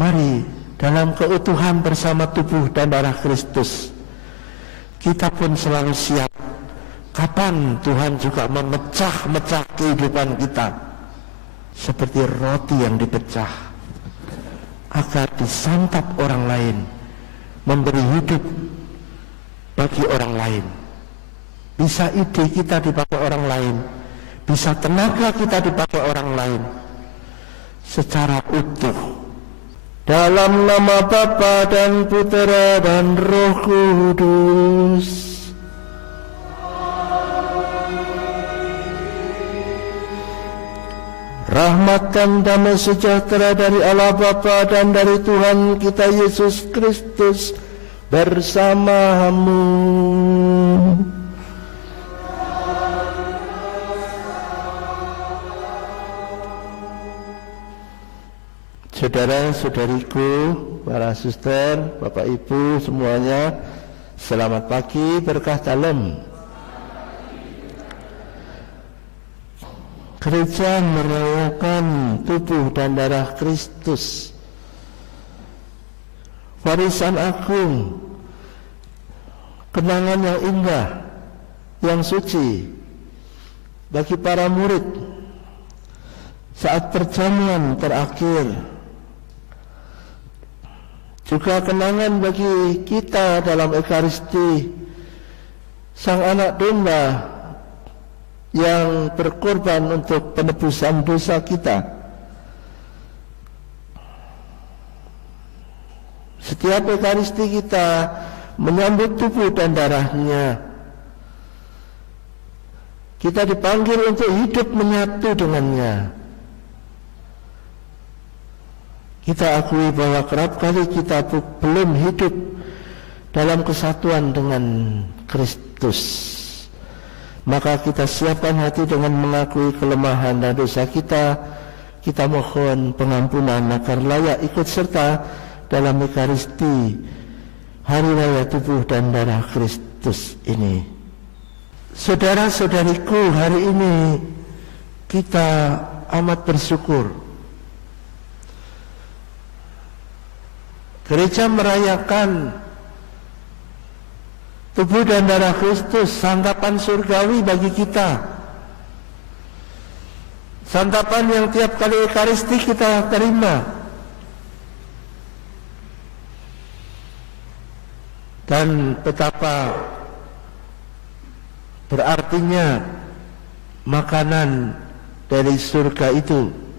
Mari dalam keutuhan bersama tubuh dan darah Kristus, kita pun selalu siap kapan Tuhan juga memecah-mecah kehidupan kita seperti roti yang dipecah agar disantap orang lain, memberi hidup bagi orang lain. Bisa ide kita dipakai orang lain, bisa tenaga kita dipakai orang lain secara utuh. Dalam nama Bapa dan Putera dan Roh Kudus. Rahmat dan damai sejahtera dari Allah Bapa dan dari Tuhan kita Yesus Kristus bersamamu. Saudara-saudariku, para suster, Bapak Ibu semuanya, selamat pagi, berkah dalam. Gereja merayakan tubuh dan darah Kristus, warisan agung, kenangan yang indah, yang suci bagi para murid saat perjamuan terakhir, juga kenangan bagi kita dalam Ekaristi Sang Anak Domba yang berkorban untuk penebusan dosa kita. Setiap Ekaristi kita menyambut tubuh dan darahnya. Kita dipanggil untuk hidup menyatu dengannya. Kita akui bahwa kerap kali kita belum hidup dalam kesatuan dengan Kristus. Maka kita siapkan hati dengan mengakui kelemahan dan dosa kita. Kita mohon pengampunan agar layak ikut serta dalam Ekaristi Hari Raya Tubuh dan Darah Kristus ini. Saudara-saudariku, hari ini kita amat bersyukur. Gereja merayakan tubuh dan darah Kristus, santapan surgawi bagi kita. Santapan yang tiap kali Ekaristi kita terima. Dan betapa berartinya makanan dari surga itu.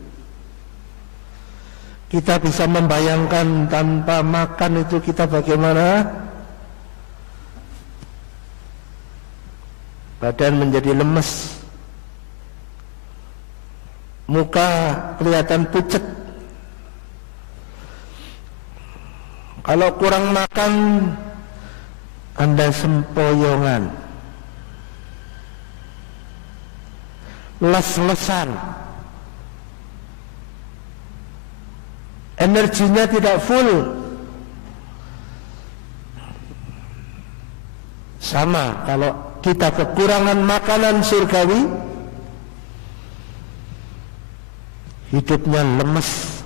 Kita bisa membayangkan tanpa makan itu kita bagaimana? Badan menjadi lemes, muka kelihatan pucat. Kalau kurang makan, Anda sempoyongan, les-lesan, energinya tidak full. Sama kalau kita kekurangan makanan surgawi, hidupnya lemes,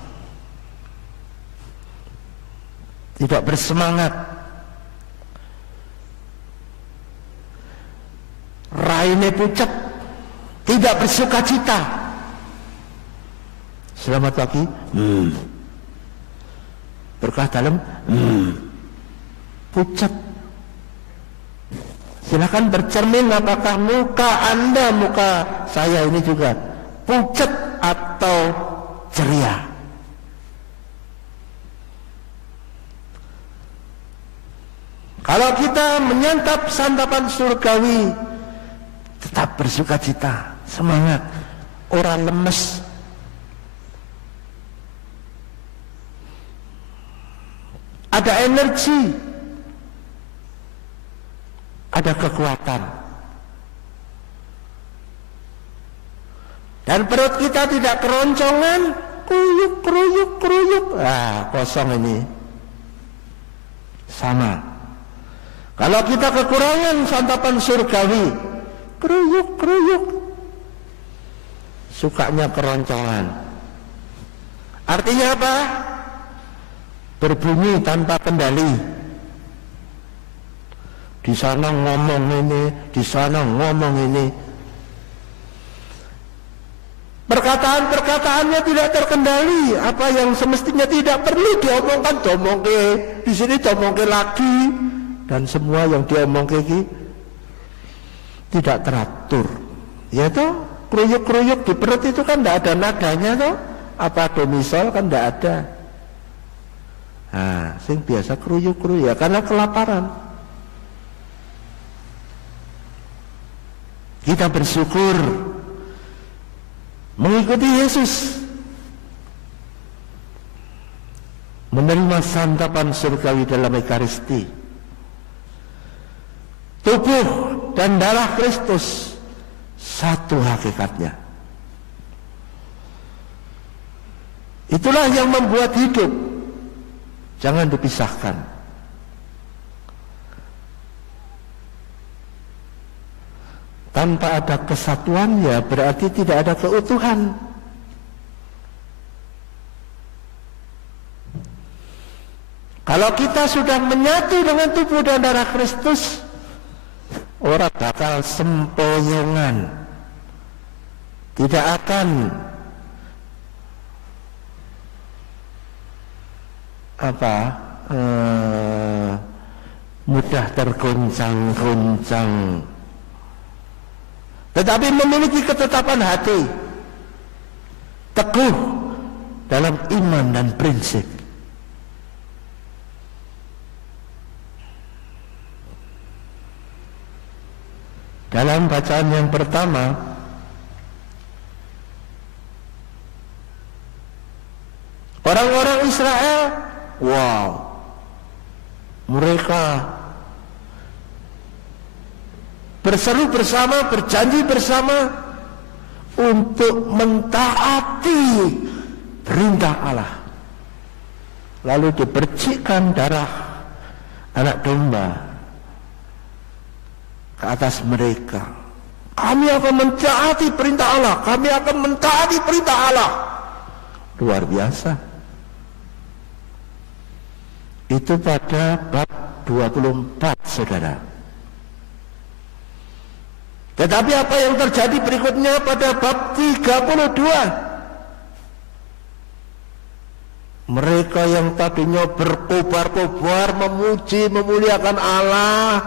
tidak bersemangat, raine pucat, tidak bersuka cita. Selamat pagi, berkah dalam, pucat. Silakan bercermin apakah muka Anda, muka saya ini juga pucat atau ceria. Kalau kita menyantap santapan surgawi, tetap bersuka cita, semangat, orang lemes. Ada energi, ada kekuatan, dan perut kita tidak keroncongan, kruyuk. Kosong ini. Sama. Kalau kita kekurangan santapan surgawi, kruyuk, sukanya keroncongan. Artinya apa? berbunyi tanpa kendali. Di sana ngomong ini, di sana ngomong ini. Perkataan-perkataannya tidak terkendali. Apa yang semestinya tidak perlu diomongkan, diomongke. Di sini diomongke lagi. Dan semua yang diomongke tidak teratur. Ya toh, kruyuk-kruyuk di perut itu kan tidak ada nadanya toh. Apa domisol kan tidak ada. Nah, sing biasa kruyuk-kruyuk ya karena kelaparan. Kita bersyukur mengikuti Yesus, menerima santapan surgawi dalam Ekaristi. Tubuh dan darah Kristus satu hakikatnya. Itulah yang membuat hidup, jangan dipisahkan. Tanpa ada kesatuan ya berarti tidak ada keutuhan. Kalau kita sudah menyatu dengan tubuh dan darah Kristus, orang bakal sempoyongan, tidak akan mudah tergoncang-goncang, tetapi memiliki ketetapan hati, teguh dalam iman dan prinsip. Dalam bacaan yang pertama, orang-orang Israel, wow, mereka berseru bersama, berjanji bersama untuk mentaati perintah Allah. Lalu dipercikkan darah anak domba ke atas mereka. Kami akan mentaati perintah Allah, kami akan mentaati perintah Allah. Luar biasa. Itu pada bab 24, saudara. Tetapi apa yang terjadi berikutnya pada bab 32? Mereka yang tadinya berkobar-kobar memuji, memuliakan Allah,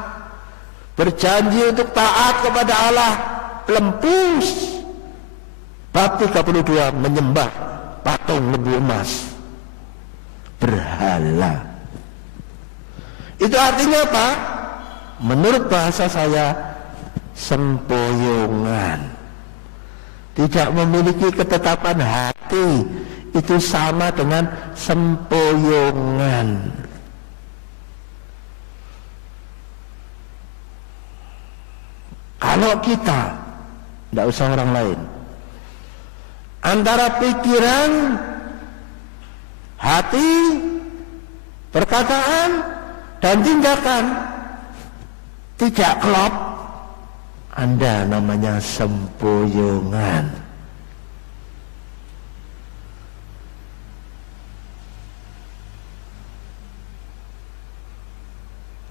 berjanji untuk taat kepada Allah, lempus. Bab 32 menyembah patung lembu emas, berhala. Itu artinya apa? Menurut bahasa saya, sempoyongan. Tidak memiliki ketetapan hati, itu sama dengan sempoyongan. Kalau kita, tidak usah orang lain, antara pikiran, hati, perkataan, dan tindakan tidak klop, Anda namanya sempoyongan.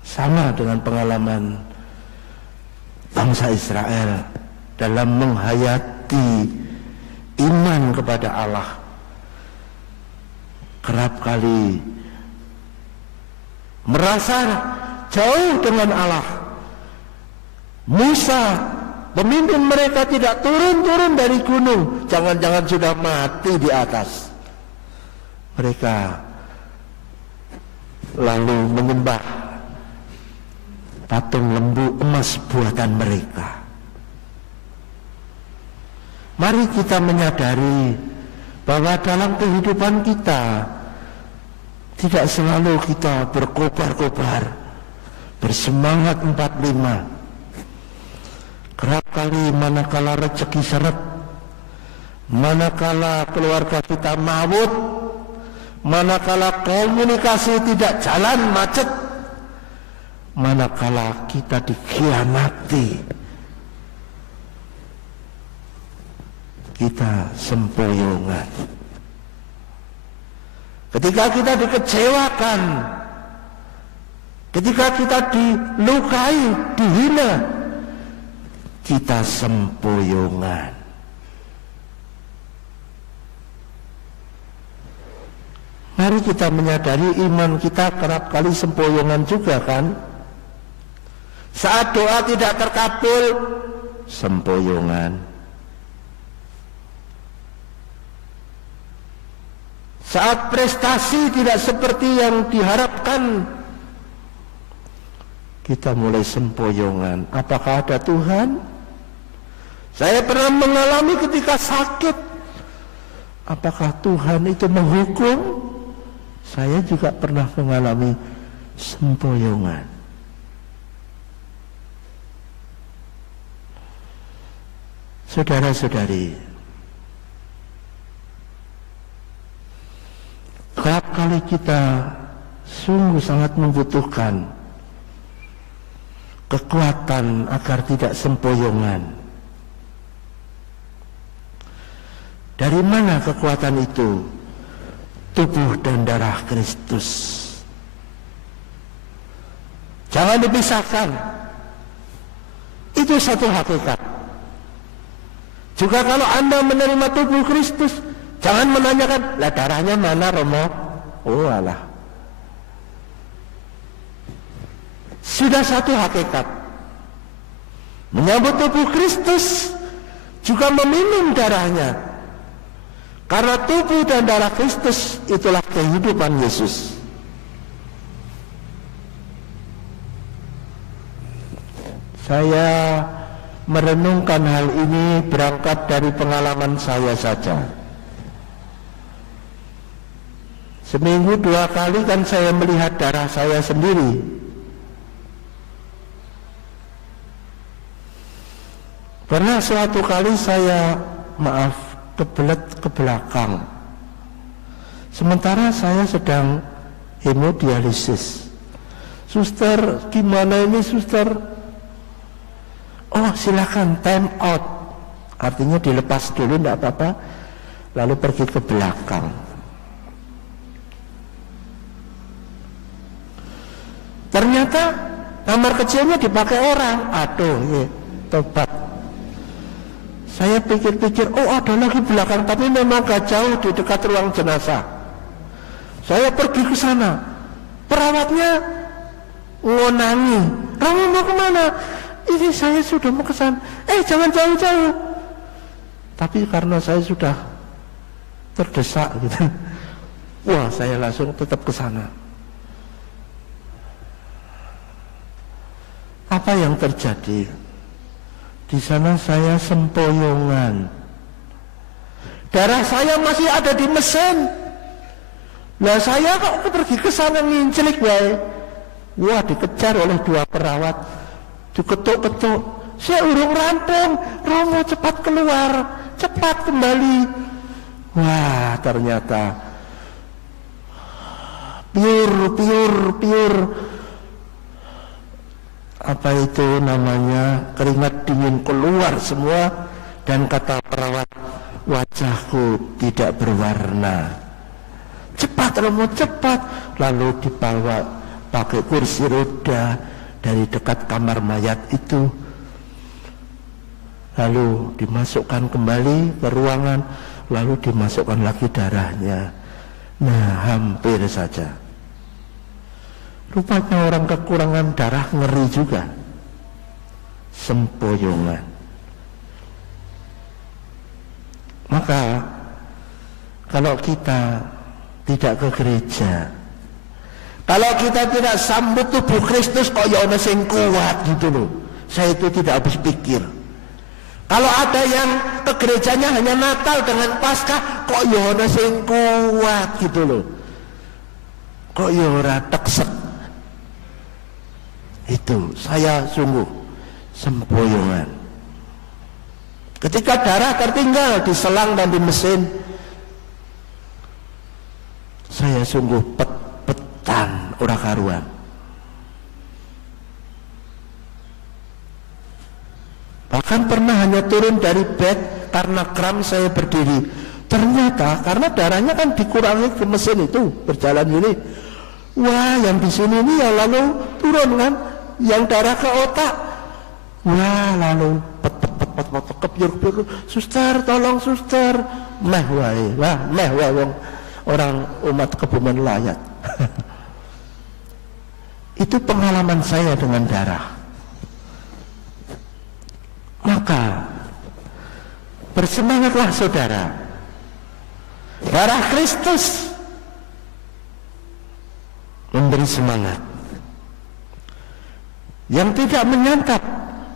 Sama dengan pengalaman bangsa Israel dalam menghayati iman kepada Allah. Kerap kali merasa jauh dengan Allah. Musa, pemimpin mereka, tidak turun-turun dari gunung. Jangan-jangan sudah mati di atas. Mereka lalu menyembah patung lembu emas buatan mereka. Mari kita menyadari bahwa dalam kehidupan kita tidak selalu kita berkobar-kobar, bersemangat 45. Kerap kali manakala rezeki seret, manakala keluarga kita mawut, manakala komunikasi tidak jalan macet, manakala kita dikhianati, kita sempoyongan. ketika kita dikecewakan, ketika kita dilukai, dihina, kita sempoyongan. Mari kita menyadari iman kita kerap kali sempoyongan juga kan. Saat doa tidak terkabul, sempoyongan. Saat prestasi tidak seperti yang diharapkan, kita mulai sempoyongan. Apakah ada Tuhan? Saya pernah mengalami ketika sakit. Apakah Tuhan itu menghukum? Saya juga pernah mengalami sempoyongan. Saudara-saudari, kerap kali kita sungguh sangat membutuhkan kekuatan agar tidak sempoyongan. Dari mana kekuatan itu? Tubuh dan darah Kristus. Jangan dipisahkan. Itu satu hakikat. Juga kalau Anda menerima tubuh Kristus, jangan menanyakan, lah darahnya mana Romo? Oh alah. Sudah satu hakikat. Menyambut tubuh Kristus, juga meminum darahnya. Karena tubuh dan darah Kristus itulah kehidupan Yesus. Saya merenungkan hal ini berangkat dari pengalaman saya saja. Seminggu 2 kali kan saya melihat darah saya sendiri. Pernah suatu kali saya kebelet ke belakang. Sementara saya sedang hemodialisis. Suster, gimana ini suster? Oh silakan time out. Artinya dilepas dulu, tidak apa-apa. Lalu pergi ke belakang. Ternyata kamar kecilnya dipakai orang. Aduh, ya, tobat. Saya pikir-pikir, oh ada lagi belakang, tapi memang gak jauh di dekat ruang jenazah. Saya pergi ke sana. Perawatnya ngonangi. Kamu mau kemana? Ini saya sudah mau ke sana. Jangan jauh-jauh. Tapi karena saya sudah terdesak gitu. Wah, saya langsung tetap ke sana. Apa yang terjadi? Di sana saya sempoyongan. Darah saya masih ada di mesin. Lah saya kok pergi ke sana ngincelik wae. Wah, dikejar oleh 2 perawat. Diketuk-ketuk. Saya urung rampung. Romo cepat keluar, cepat kembali. Wah, ternyata pure. Apa itu namanya, keringat dingin keluar semua. Dan kata perawat, wajahku tidak berwarna. Cepat Romo, cepat. Lalu dibawa pakai kursi roda dari dekat kamar mayat itu. Lalu dimasukkan kembali ke ruangan. Lalu dimasukkan lagi darahnya. Nah, hampir saja. Rupanya orang kekurangan darah ngeri juga. Sempoyongan. Maka kalau kita tidak ke gereja, kalau kita tidak sambut tubuh Kristus, kok ya ono sing kuat gitu loh. Saya itu tidak habis pikir. Kalau ada yang ke gerejanya hanya Natal dengan Paskah, kok ya ono sing kuat gitu loh. Kok ya ora teksek. Itu saya sungguh sempoyongan. Ketika darah tertinggal di selang dan di mesin, saya sungguh pet-petan ora karuan. Bahkan pernah hanya turun dari bed karena kram saya berdiri. Ternyata karena darahnya kan dikurangi ke mesin itu berjalan ini, wah yang di sini ini yang lalu turun kan, yang darah ke otak, wah lalu kepiur, suster tolong suster, meh wae wong orang umat Kebumen Layat. Itu pengalaman saya dengan darah. Maka bersemangatlah saudara. Darah Kristus memberi semangat. Yang tidak menyantap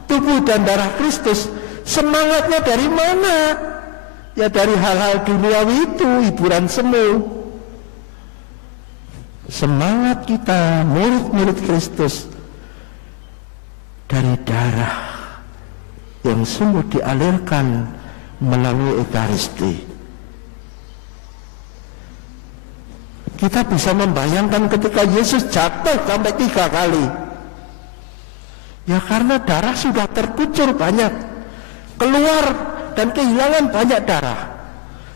tubuh dan darah Kristus, semangatnya dari mana? Ya dari hal-hal duniawi itu, hiburan semu. Semangat kita murid-murid Kristus dari darah yang sungguh dialirkan melalui Ekaristi. Kita bisa membayangkan ketika Yesus jatuh sampai 3 kali. Ya karena darah sudah terkucur banyak, keluar dan kehilangan banyak darah.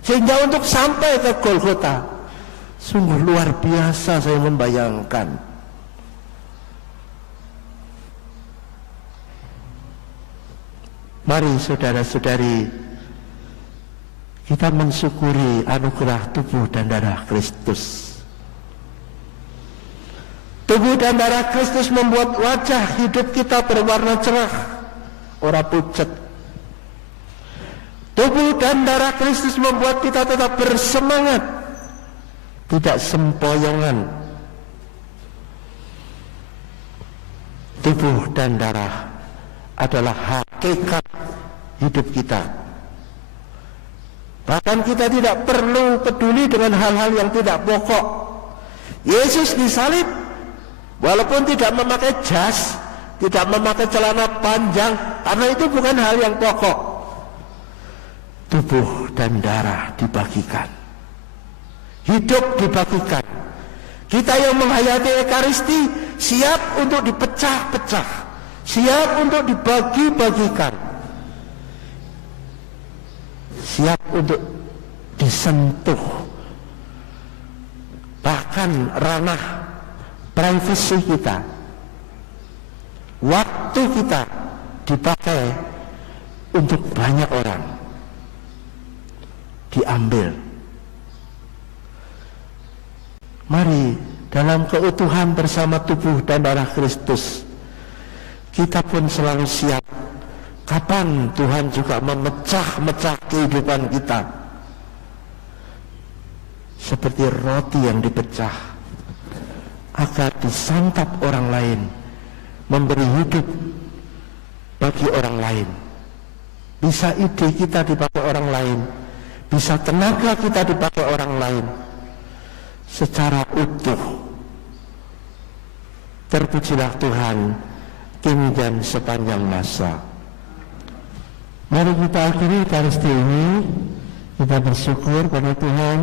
Sehingga untuk sampai ke Golgota, sungguh luar biasa saya membayangkan. Mari saudara-saudari, kita mensyukuri anugerah tubuh dan darah Kristus. Tubuh dan darah Kristus membuat wajah hidup kita berwarna cerah, ora pucet. Tubuh dan darah Kristus membuat kita tetap bersemangat, tidak sempoyongan. Tubuh dan darah adalah hakikat hidup kita. Bahkan kita tidak perlu peduli dengan hal-hal yang tidak pokok. Yesus disalib, walaupun tidak memakai jas, tidak memakai celana panjang, karena itu bukan hal yang pokok. Tubuh dan darah dibagikan, hidup dibagikan. Kita yang menghayati Ekaristi siap untuk dipecah-pecah, siap untuk dibagi-bagikan, siap untuk disentuh. Bahkan ranah privasi kita, waktu kita dipakai untuk banyak orang, diambil. Mari dalam keutuhan bersama tubuh dan darah Kristus, kita pun selalu siap kapan Tuhan juga memecah-mecah kehidupan kita, seperti roti yang dipecah agar disantap orang lain, memberi hidup bagi orang lain. Bisa ide kita dipakai orang lain, bisa tenaga kita dipakai orang lain secara utuh. Terpujilah Tuhan kini dan sepanjang masa. Mari kita akhiri Ekaristi ini, kita bersyukur pada Tuhan,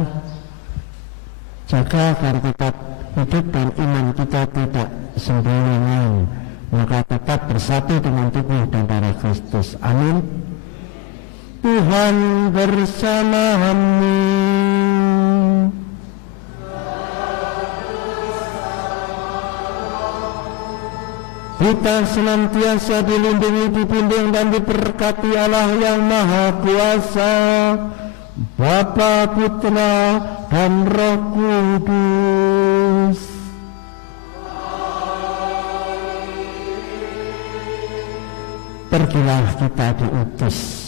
jaga agar tetap hidup dan iman kita tidak sembarangan, maka tetap bersatu dengan tubuh dan darah Kristus. Amin. Tuhan bersamamu. Kita senantiasa dilindungi, dibimbing dan diberkati Allah yang Maha Kuasa, Bapa, Putra, dan Roh Kudus. Pergilah kita diutus